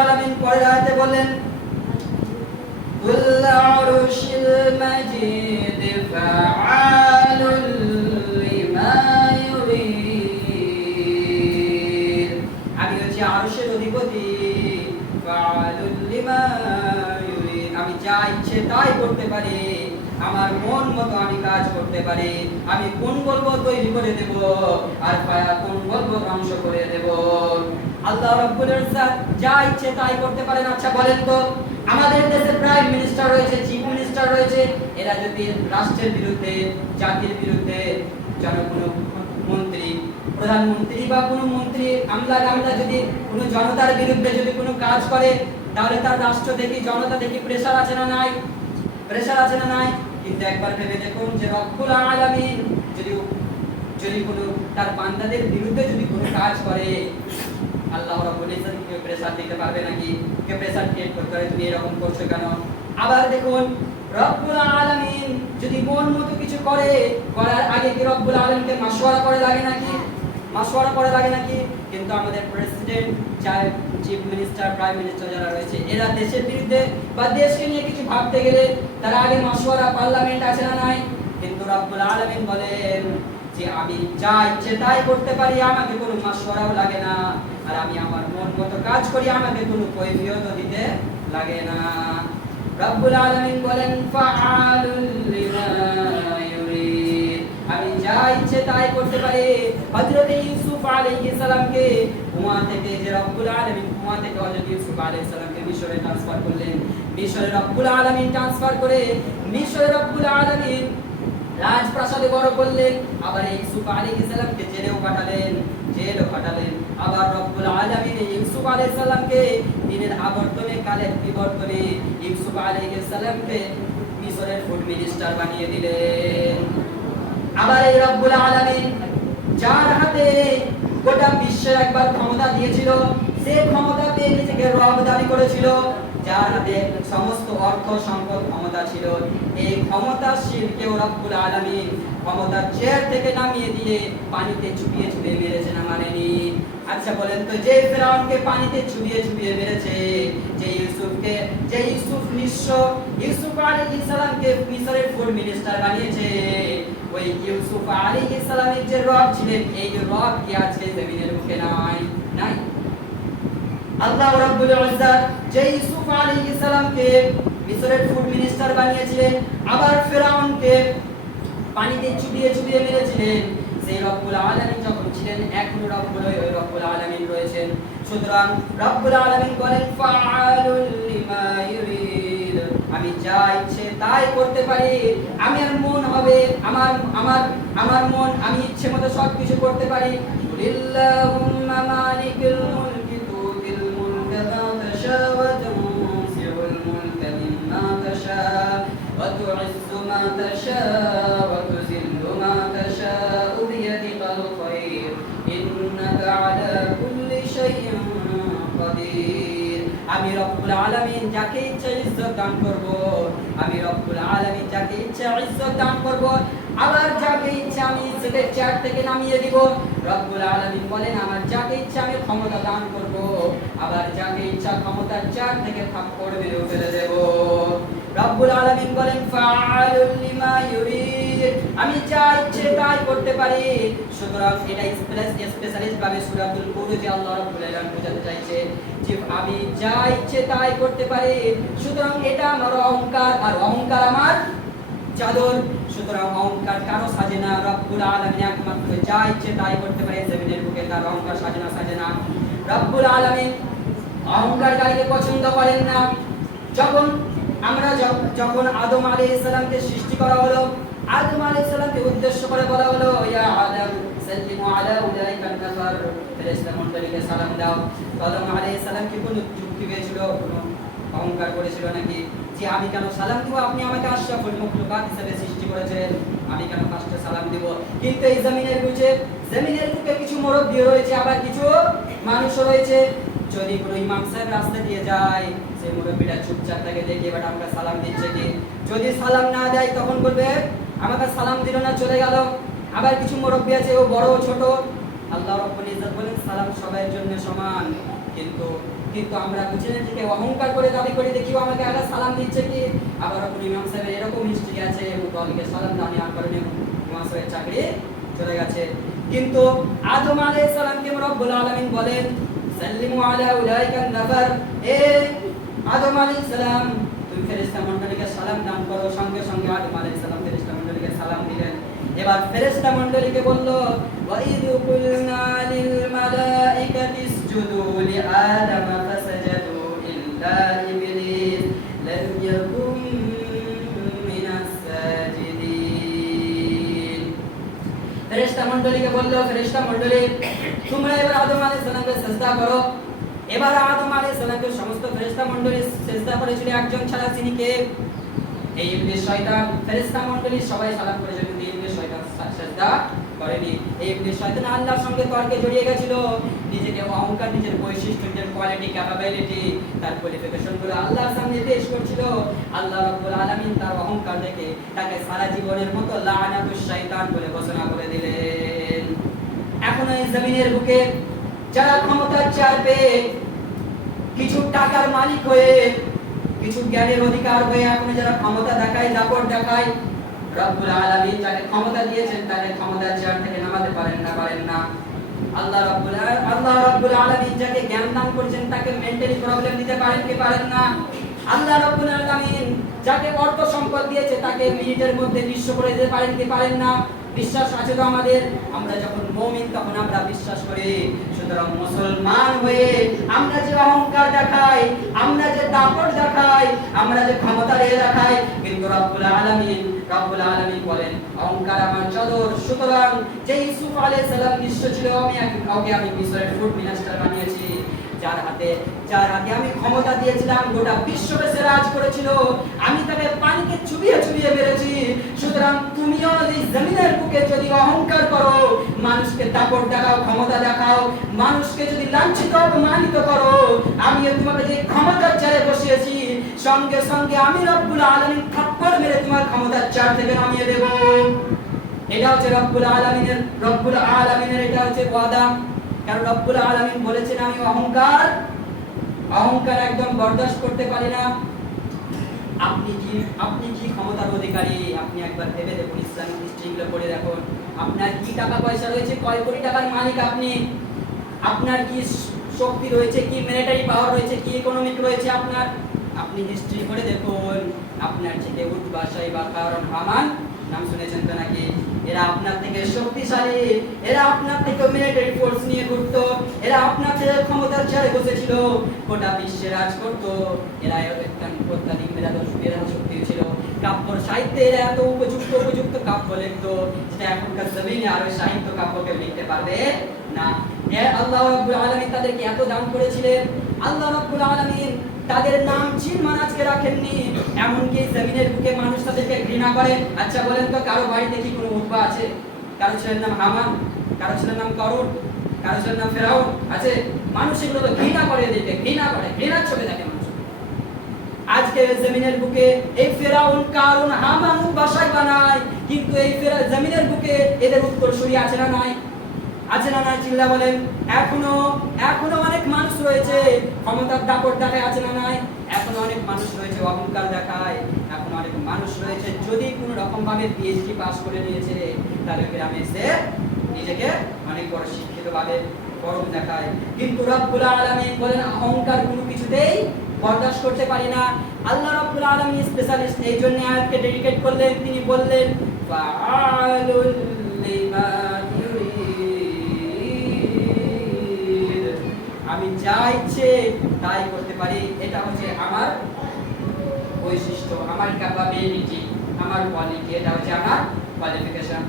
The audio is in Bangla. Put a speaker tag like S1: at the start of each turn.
S1: আলামিন পরের আয়াতে বলেন কুল আরশিল মাজিদ ফাআলুল লিমা ইউরিদ। আমি হচ্ছি আরশের অধিপতি, ফাআলুল লিমা ইউরিদ। আমি যা ইচ্ছে তাই করতে পারি, আমার মন মতো আমি কাজ করতে পারি। আমি কোন বলব তৈরি করে দেব, আর কোন বলব ধ্বংস করে দেব? আল্লাহ রাব্বুল যা ইচ্ছে তাই করতে পারেন। আচ্ছা বলেন তো, আমাদের দেশে প্রাইম মিনিস্টার রয়েছে, চিফ মিনিস্টার রয়েছে। এরা যদি রাষ্ট্রের বিরুদ্ধে, জাতির বিরুদ্ধে, যেন কোনো মন্ত্রী, প্রধানমন্ত্রী বা কোনো মন্ত্রী আমলা গামলা যদি কোনো জনতার বিরুদ্ধে যদি কোনো কাজ করে, তাহলে তার রাষ্ট্র দেখি, জনতা দেখি প্রেশার আছে না নাই? প্রেশার আছে না নাই? কিন্তু একবার ভেবে দেখুন যে রব্বুল আলামিন যদি যদি কোনো তার বান্দাদের বিরুদ্ধে যদি কোনো কাজ করে আল্লাহ রাব্বুল ইজ্জত প্রেসার দিতে পারবে নাকি? প্রেসার ক্রিয়েট করতে তুমি এরকম করছ কেন? আবার দেখুন, রব্বুল আলামিন যদি মন মতো কিছু করে, করার আগে কি রব্বুল আলামিনকে মাশওয়ারা করে লাগে নাকি? মাশওয়ারা করে লাগে নাকি? কিন্তু আমাদের president chief minister prime minister যারা রয়েছে, এরা দেশের বিরুদ্ধে বা দেশকে নিয়ে কিছু ভাবতে গেলে তারা আগে মাশওয়ারা পার্লামেন্ট আছে না নাই? কিন্তু রব্বুল আলামিন বলেন যে আমি যা ইচ্ছে তাই করতে পারি, আমাকে কোনো মাশওয়ারাও লাগে না। আর আমি আমার মন মতো কাজ করি, আমাকে কোনো কৈফিয়তও দিতে লাগে না। রব্বুল আলামিন বলেন, ফাআলুল লিমা আমি যা ইচ্ছে তাই করতে পারি। হযরত ইউসুফ আলাইহিস সালামকে কুয়া থেকে, যে রব্বুল আলামিন কুয়া থেকে হযরত ইউসুফ আলাইহিস সালামকে মিশরে ট্রান্সফার করলেন। মিশরে রব্বুল আলামিন ট্রান্সফার করে, মিশরে রব্বুল আলামিন রাজপ্রাসাদে বড় করলেন, আবার ইউসুফ আলাইহিস সালামকে জেলেও পাঠালেন, জেলও পাঠালেন। আবার রব্বুল আলামিন ইউসুফ আলাইহিস সালামকে দিনের আবর্তনে, কালের বিবর্তনে ইউসুফ আলাইহিস সালামকে মিশরের ফুড মিনিস্টার বানিয়ে দিলেন। আবার এই রব্বুল আলামিন যার হাতে গোটা বিশ্বের একবার ক্ষমতা দিয়েছিল, সে ক্ষমতা পেয়ে নিজেকে রব দাবি করেছিল। যার হাতে সমস্ত অর্থ সম্পদ ক্ষমতা ছিল, এই রব্বুল আলামিন ক্ষমতার চেয়ার থেকে নামিয়ে দিয়ে পানিতে চুপিয়ে চুপিয়ে আচ্ছা বলেন তো যে ফেরাউনকে পানিতে চুবিয়ে চুবিয়ে মেরেছে, যে ইউসুফকে, যে ইউসুফ নিঃস্ব, ইউসুফ আলাইহিস সালামকে মিশরের ফুড মিনিস্টার বানিয়েছে, ওই ইউসুফ আলাইহিস সালামের যে রব ছিলেন, এই রব কি আছে জমিনের মুখে নাই? নাই। আল্লাহ রাব্বুল ইউসুফ আলাইহিস সালামকে মিশরের ফুড মিনিস্টার বানিয়েছিলেন, আবার ফেরাউনকে পানিতে চুবিয়ে চুবিয়ে মেরেছিলেন, সেই রব্বুল আলামিন যখন ছিলেন, এখনও রব্বুল ওই রব্বুল আলামিন রয়েছেন। সুতরাং রব্বুল আলামিন বলেন, ফাআলুল লিমা ইউরিদ, আমি যা ইচ্ছে তাই করতে পারি। আমি আর মন হবে, আমার আমার আমার মন, আমি ইচ্ছে মতো সব কিছু করতে পারি। লিল্লাহুম্মা মালিকুল মুলকি। আলামিন যাকে ইচ্ছা ইজ্জত দান করব, আমি রব্বুল আলামিন যাকে ইচ্ছা ইজ্জত দান করব, আবার যাকে ইচ্ছা আমি ইজ্জতের চেয়ার থেকে নামিয়ে দিব। রব্বুল আলামিন বলেন, আমার যাকে ইচ্ছা আমি ক্ষমতা দান করব, আবার যাকে ইচ্ছা ক্ষমতার চেয়ার থেকে থাপ্পড় মেরে ফেলে দেব। রব্বুল আলামিন বলেন, ফাআলুল লিমা ইউরিদ। আমি যা ইচ্ছে তাই করতে পারি। সুতরাং এটা স্পেশালিস্ট ভাবে সূরাতুল বুরুজে আল্লাহ রাব্বুল আলামিন বোঝাতে চাইছে যে আমি যা ইচ্ছে তাই করতে পারি। সুতরাং এটা আমার অহংকার, আর অহংকার আমার চাদর। সুতরাং অহংকার কারও সাজে না, রব্বুল আলামিন একমাত্র যা ইচ্ছে তাই করতে পারে, জমিনের বুকে তার অহংকার সাজে না সাজে না। রব্বুল আলামিন অহংকারকারীকে পছন্দ করেন না। যখন আমরা যখন আদম আলাইহিস সালামকে সৃষ্টি করা হলো আদম আলাইহিস সালামকে উদ্দেশ্য করে বলা হলো, ইয়া আদম, সাল্লিমু আলা উলাইকা নাফার ফেরেশতা মণ্ডলীকে সালাম দাও। আদম আলাইহিস সালাম কি কোনো যুক্তি পেয়েছিল, কোনো অহংকার করেছিল নাকি? যে আমি কেন সালাম দিব? আপনি আমাকে আশরাফুল মাখলুকাত হিসেবে সৃষ্টি করেছেন। আমি কেন ফার্স্টে সালাম দিব? কিন্তু এই জমিনের বুঝে জমিনের বুকে কিছু মুরব্বী রয়েছে, আবার কিছু মানুষও রয়েছে। যদি কোনো ইমাম সাহেব রাস্তা দিয়ে যায়, সেই মুরব্বীটা চুপচাপ থাকে, দেখে এবার আমাকে সালাম দিচ্ছে কি? যদি সালাম না দেয়, তখন বলবে আমাকে সালাম দিল না, চলে গেল। আবার কিছু মুরব্বী আছে, ও বড় ছোট। আল্লাহ রব্বুল ইজ্জত বলেন, সালাম সবার জন্য সমান। কিন্তু কিন্তু আমরা বুঝি না যে অহংকার করে দাবি করে দেখিও আমাকে আগে সালাম দিচ্ছে কি? আবার আপনি ইমাম সাহেবের এরকম হিস্ট্রি আছে দলকে সালাম দাও নেওয়ার কারণে ইমাম সাহেবের চাকরি চলে গেছে। কিন্তু আদম আলাইহিস সালামকে রব্বুল আলামিন বলেন, সাল্লিমু আলা উলাইকা নাফার। এ আদম আলাইহিস সালাম, তুমি ফেরেশতা মণ্ডলীকে সালাম দান করো, সঙ্গে সঙ্গে আদম আলাইহিস সালাম ফেরেশতা সালাম দিলেন। এবার ফেরেশতা মণ্ডলীকে বলল ওয়াইদ কুলনা লিল মালাইকাতি ইসজুদু লিআদম ফাসাজাদু ইল্লা ইবলিস, লাম ইয়াকুন মিনাস সাজিদিন। ফেরেশতা মণ্ডলীকে বলল, ফেরেশতা মণ্ডলী, তোমরা এবার আদম আলাইহিস সালামকে করো। এবার আদম আলাইহিস সালামকে সমস্ত ফেরেশতা মণ্ডলী করেছিল একজন ছাড়া তিনি কে? এই ইবলিস শয়তান ফেরেশতা মণ্ডলী সবাই সালাম করেছিল কিন্তু ইবলিস শয়তান সিজদা করেনি। এই ইবলিস শয়তান আল্লাহর সঙ্গে তর্কে জড়িয়ে গেছিল। নিজেকে অহংকার, নিজের বৈশিষ্ট্য, নিজের কোয়ালিটি ক্যাপাবিলিটি তার কোয়ালিফিকেশনগুলো আল্লাহর সামনে পেশ করছিল। আল্লাহ রাব্বুল আলামিন তার অহংকার দেখে তাকে সারা জীবনের মতো লানাতুশ শয়তান বলে ঘোষণা করে দিলেন। এখন এই জমিনের বুকে যারা ক্ষমতার চার পেয়ে কিছু টাকার মালিক হয়ে কিছু জ্ঞানের অধিকার হয়ে এখন যারা ক্ষমতা দেখায়, দাপট দেখায়, রব্বুল আলামিন যাকে ক্ষমতা দিয়েছেন তাকে ক্ষমতার চেয়ার থেকে নামাতে পারেন না পারেন না। আল্লাহ রব্বুল আল্লাহ রব্বুল আলামিন যাকে জ্ঞান দান করেছেন তাকে মেন্টালি প্রবলেম দিতে পারেন কি পারেন না? আল্লাহ রব্বুল আলামিন যাকে অর্থ সম্পদ দিয়েছে তাকে মিনিটের মধ্যে বিশ্ব করে দিতে পারেন কি পারেন না? বিশ্বাস আছে তো আমাদের? আমরা যখন মুমিন, তখন আমরা বিশ্বাস করি। সুতরাং মুসলমান হয়ে আমরা যে অহংকার দেখাই, আমরা যে দাপট দেখাই, আমরা যে ক্ষমতা নিয়ে দেখাই, কিন্তু রব্বুল আলামিন রব্বুল আলামিন বলেন, অহংকার আমার চদর। সুতরাং যে ইউসুফ আলাইহিস সালাম নিঃস্ব ছিল, আমি ওকে আমি মিশরের ফুড মিনিস্টার বানিয়েছি। যার হাতে যার হাতে আমি ক্ষমতা দিয়েছিলাম, গোটা বিশ্বকে রাজ করেছিল। আমি তাকে পানিকে চুবিয়ে চুবিয়ে মেরেছি। সুতরাং তুমিও এই জমিনের বুকে যদি অহংকার করো, মানুষকে দাপট দেখাও, ক্ষমতা দেখাও, মানুষকে যদি লাঞ্ছিত, অপমানিত করো আমি তোমাকে যে ক্ষমতার চারে বসিয়েছি, সঙ্গে সঙ্গে আমি রব্বুল আলামিন থাপ্পড় মেরে তোমার ক্ষমতার চার থেকে নামিয়ে দেব। এটা হচ্ছে রব্বুল আলামিনের রব্বুল আলামিনের, এটা হচ্ছে ওয়াদা। কারণ রব্বুল আলামিন বলেছেন, আমি অহংকার অহংকার একদম বরদাস্ত করতে পারি না। আপনি কি আপনি কি ক্ষমতার অধিকারী? আপনি একবার ভেবে দেখুন ইসলামিক হিস্ট্রিগুলো পড়ে দেখুন। আপনার কি টাকা পয়সা রয়েছে? কয় কোটি টাকার মালিক আপনি? আপনার কি শক্তি রয়েছে? কি মিলিটারি পাওয়ার রয়েছে? কি ইকোনমিক রয়েছে আপনার? আপনি হিস্ট্রি পড়ে দেখুন, আপনার থেকে উঠবা বা কারণ হামান নাম শুনেছেন তো নাকি? এরা আপনার থেকে শক্তিশালী, এরা আপনার থেকে মিলিটারি ফোর্স নিয়ে ঘুরতো, এরা আপনার থেকে ক্ষমতার চেয়ারে বসেছিল। গোটা বিশ্বে রাজ করতো এরা শক্তি ছিল। কাব্যর সাহিত্যে এরা এত উপযুক্ত উপযুক্ত কাব্য লিখতো এখনকার জমিনে আর সাহিত্য কাব্যকে লিখতে পারবে? না। আল্লাহ রাব্বুল তাদেরকে এত দান করেছিলেন। আল্লাহ রাব্বুল আলামিন তাদের নাম চিনমান আজকে রাখেননি। এমনকি জমিনের বুকে মানুষ তাদেরকে ঘৃণা করে। আচ্ছা বলেন তো, কারও বাড়িতে কি কোনো উৎপা আছে? কারও ছেলের নাম হামান, কারও ছেলের নাম করুন, কারও ছেলের নাম ফেরাউন আছে? মানুষ এগুলো তো ঘৃণা করে এদেরকে, ঘৃণা করে, ঘৃণার চোখে দেখে মানুষ। আজকে জমিনের বুকে এই ফেরাউন, কারুন, হামান বাসায় বানায় কিন্তু এই জমিনের বুকে এদের উত্তরসূরি আছে না নাই? চিল্লা বলেন, এখনও এখনও অনেক মানুষ রয়েছে। ক্ষমতার দাপট এখনও অনেক মানুষ রয়েছে অহংকার দেখায়। এখন অনেক মানুষ রয়েছে, যদি রকম ভাবে পিএইচডি পাস করে নিয়েছে, তাহলে গ্রামে এসে নিজেকে অনেক বড় শিক্ষিত ভাবে গরম দেখায়। কিন্তু রব্বুল আলামিন বলেন, অহংকার কোনো কিছুতেই বরদাস্ত করতে পারি না। আল্লাহ রাব্বুল আলামিন স্পেশালিস্ট এই জন্য আয়াতকে ডেডিকেট করলেন। তিনি বললেন ফাআলুল লিমা ইউরিদ আমি যা ইচ্ছে তাই করতে পারি, এটা হচ্ছে আমার বৈশিষ্ট্য, আমার ক্যাপাবিলিটি আমার কোয়ালিটি এটা হচ্ছে আমার কোয়ালিফিকেশন